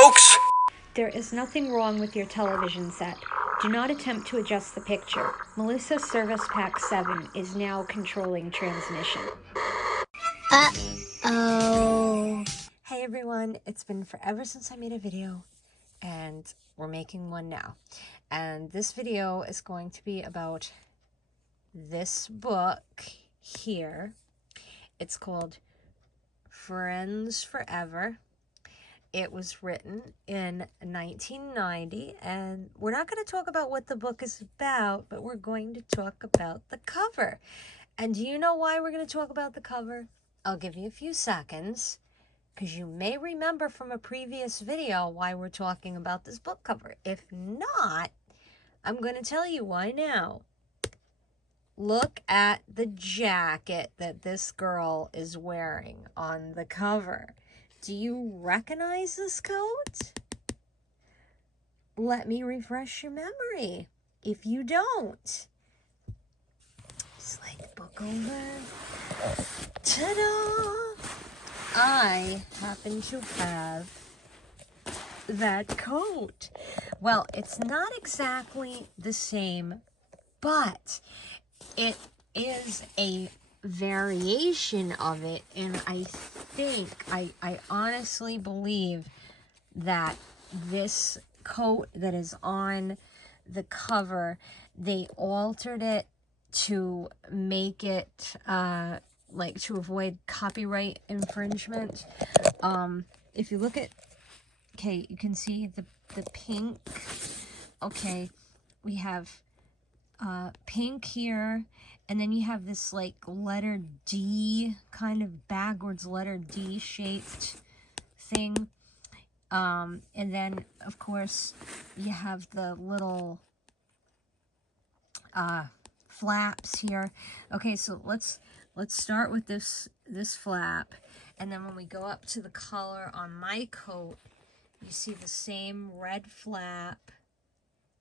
folks! There is nothing wrong with your television set. Do not attempt to adjust the picture. Melissa Service Pack 7 is now controlling transmission. Uh-oh. Hey everyone, it's been forever since I made a video, and we're making one now. And this video is going to be about this book here. It's called Friends Forever. It was written in 1990, and we're not going to talk about what the book is about, but we're going to talk about the cover. And do you know why we're going to talk about the cover? I'll give you a few seconds, because you may remember from a previous video why we're talking about this book cover. If not, I'm going to tell you why now. Look at the jacket that this girl is wearing on the cover. Do you recognize this coat? Let me refresh your memory if you don't. Slide the book over. Ta-da! I happen to have that coat. Well, it's not exactly the same, but it is a variation of it, and I honestly believe that this coat that is on the cover, they altered it to make it like to avoid copyright infringement. If you look at, okay, you can see the pink. Okay, we have pink here, and then you have this like letter D, kind of backwards letter D shaped thing, and then of course you have the little flaps here. Okay, so let's start with this flap, and then when we go up to the collar on my coat, you see the same red flap.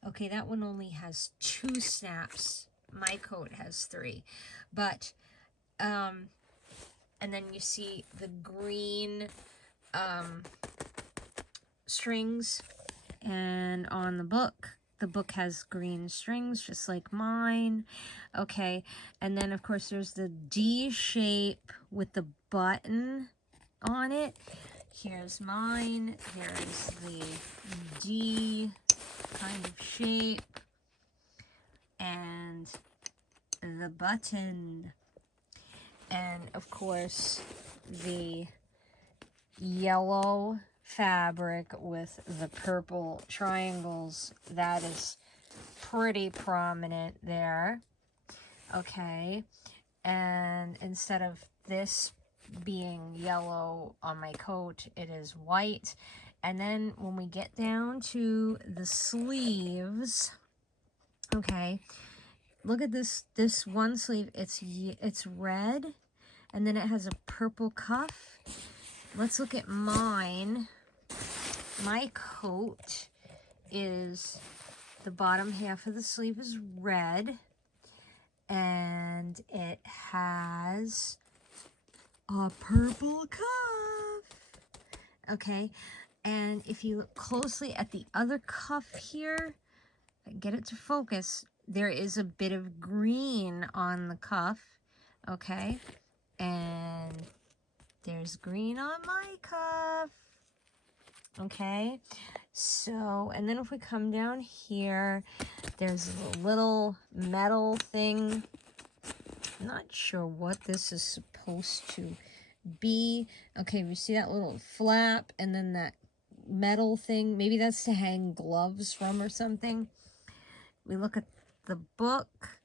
Okay, that one only has 2 snaps. My coat has 3. But, and then you see the green strings. And on the book has green strings, just like mine. Okay, and then, of course, there's the D shape with the button on it. Here's mine. Here's the D kind of shape, and the button, and of course the yellow fabric with the purple triangles. That is pretty prominent there. Okay, and instead of this being yellow on my coat, it is white. And then when we get down to the sleeves, okay, look at this one sleeve. It's red, and then it has a purple cuff. Let's look at mine. My coat is, the bottom half of the sleeve is red, and it has a purple cuff. Okay, and if you look closely at the other cuff here, get it to focus, there is a bit of green on the cuff. Okay, and there's green on my cuff. Okay, so, and then if we come down here, there's a little metal thing. I'm not sure what this is supposed to be. Okay, we see that little flap, and then that metal thing. Maybe that's to hang gloves from or something. We look at the book.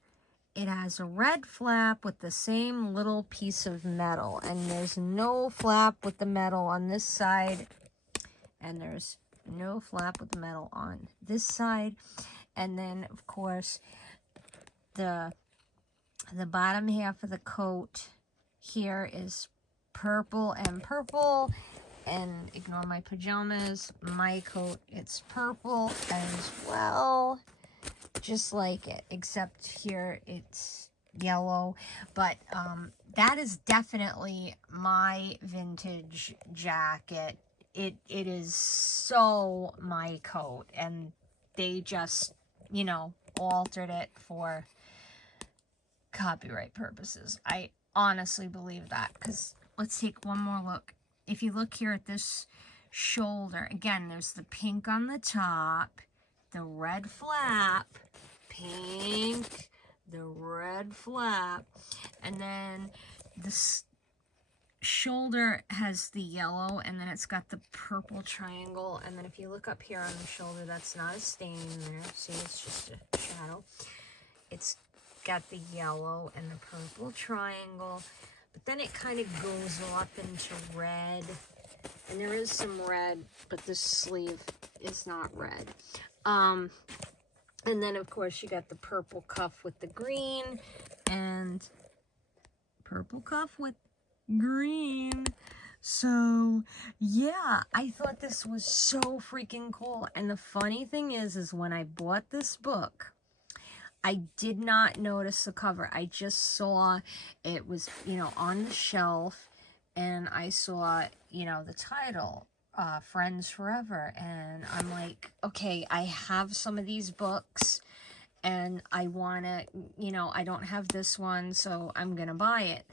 It has a red flap with the same little piece of metal, and there's no flap with the metal on this side, and there's no flap with the metal on this side. And then, of course, the bottom half of the coat here is purple and purple, and ignore my pajamas. My coat, it's purple as well, just like it, except here it's yellow. But that is definitely my vintage jacket. it is so my coat, and they just, you know, altered it for copyright purposes. I honestly believe that, because let's take one more look. If you look here at this shoulder, again, there's the pink on the top, the red flap, pink, the red flap, and then this shoulder has the yellow, and then it's got the purple triangle, and then if you look up here on the shoulder, that's not a stain there. See, it's just a shadow. It's got the yellow and the purple triangle, but then it kind of goes off into red, and there is some red, but this sleeve is not red. And then of course you got the purple cuff with the green, and purple cuff with green. So yeah, I thought this was so freaking cool. And the funny thing is when I bought this book, I did not notice the cover. I just saw it was, you know, on the shelf, and I saw, you know, the title, Friends Forever, and I'm like, okay, I have some of these books, and I want to, you know, I don't have this one, so I'm going to buy it.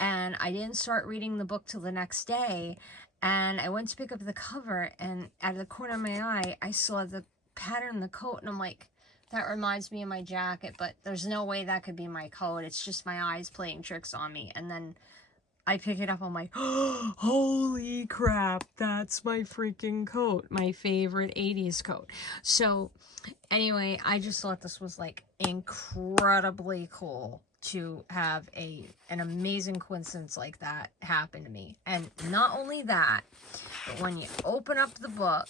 And I didn't start reading the book till the next day, and I went to pick up the cover, and out of the corner of my eye, I saw the pattern in the coat, and I'm like, that reminds me of my jacket, but there's no way that could be my coat. It's just my eyes playing tricks on me. And then I pick it up, I'm like, oh, holy crap, that's my freaking coat, my favorite 80s coat. So anyway, I just thought this was like incredibly cool to have an amazing coincidence like that happen to me. And not only that, but when you open up the book,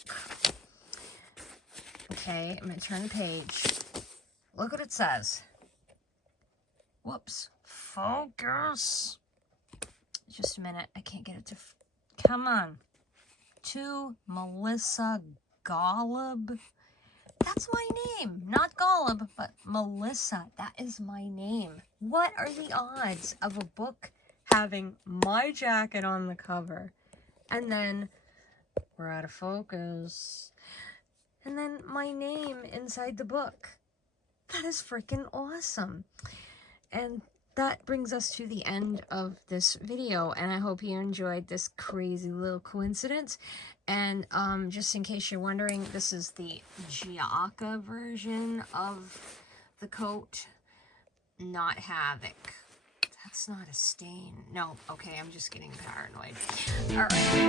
okay, I'm going to turn the page. Look what it says. Whoops. Focus. Just a minute. I can't get it to... Come on. To Melissa Golub. That's my name. Not Golub, but Melissa. That is my name. What are the odds of a book having my jacket on the cover? And then, we're out of focus. And then my name inside the book. That is freaking awesome. And that brings us to the end of this video, and I hope you enjoyed this crazy little coincidence. And just in case you're wondering, this is the Giacca version of the coat, not Havoc. That's not a stain. No, okay, I'm just getting paranoid. All right.